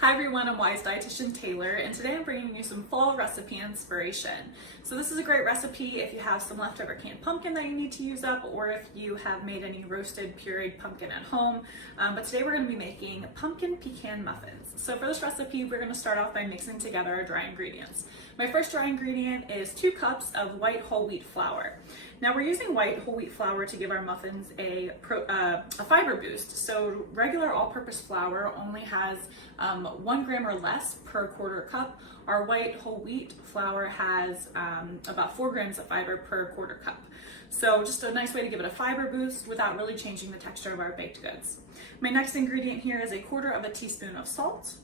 Hi everyone, I'm Weis Dietitian Taylor, and today I'm bringing you some fall recipe inspiration. So this is a great recipe if you have some leftover canned pumpkin that you need to use up, or if you have made any roasted pureed pumpkin at home. But today we're going to be making pumpkin pecan muffins. So for this recipe, we're going to start off by mixing together our dry ingredients. My first dry ingredient is 2 cups of white whole wheat flour. Now we're using white whole wheat flour to give our muffins a fiber boost. So regular all-purpose flour only has 1 gram or less per quarter cup. Our white whole wheat flour has about 4 grams of fiber per quarter cup. So just a nice way to give it a fiber boost without really changing the texture of our baked goods. My next ingredient here is 1/4 teaspoon of salt.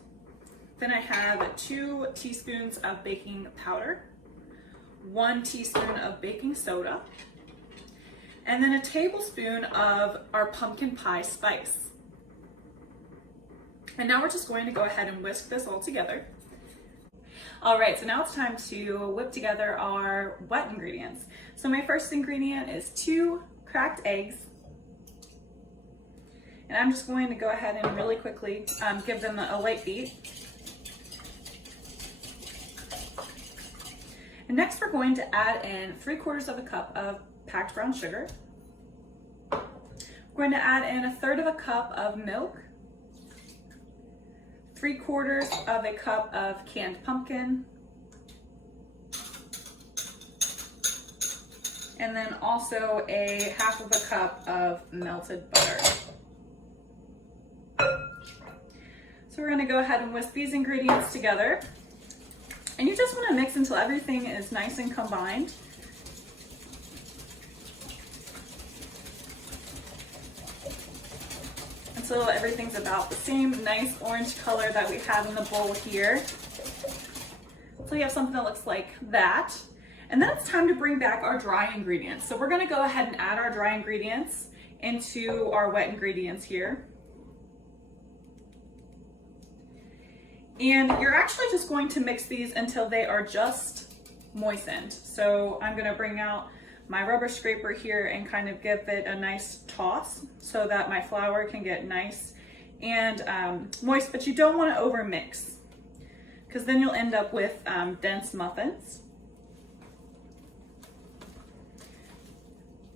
Then I have 2 teaspoons of baking powder, 1 teaspoon of baking soda, and then a tablespoon of our pumpkin pie spice. And now we're just going to go ahead and whisk this all together. All right, so now it's time to whip together our wet ingredients. So my first ingredient is 2 cracked eggs. And I'm just going to go ahead and really quickly give them a light beat. And next we're going to add in 3/4 cup of packed brown sugar. We're going to add in 1/3 cup of milk, 3/4 cup of canned pumpkin, and then also 1/2 cup of melted butter. So we're going to go ahead and whisk these ingredients together. And you just want to mix until everything is nice and combined. Until everything's about the same nice orange color that we have in the bowl here. So you have something that looks like that. And then it's time to bring back our dry ingredients. So we're going to go ahead and add our dry ingredients into our wet ingredients here. And you're actually just going to mix these until they are just moistened. So I'm going to bring out my rubber scraper here and kind of give it a nice toss so that my flour can get nice and moist, but you don't want to over mix because then you'll end up with dense muffins.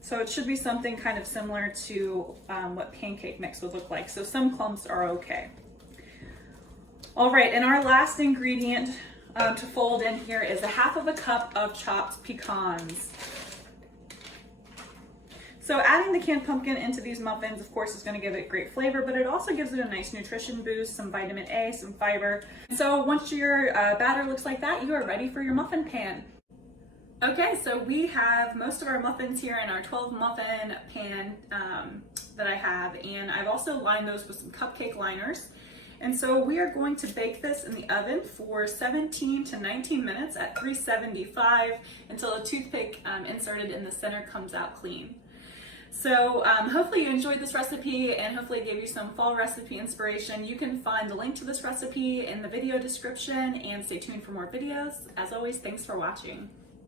So it should be something kind of similar to what pancake mix would look like. So some clumps are okay. All right, and our last ingredient to fold in here is 1/2 cup of chopped pecans. So adding the canned pumpkin into these muffins, of course, is going to give it great flavor, but it also gives it a nice nutrition boost, some vitamin A, some fiber. So once your batter looks like that, you are ready for your muffin pan. Okay, so we have most of our muffins here in our 12 muffin pan that I have, and I've also lined those with some cupcake liners. And so we are going to bake this in the oven for 17 to 19 minutes at 375 until a toothpick inserted in the center comes out clean. So hopefully you enjoyed this recipe and hopefully it gave you some fall recipe inspiration. You can find the link to this recipe in the video description and stay tuned for more videos. As always, thanks for watching.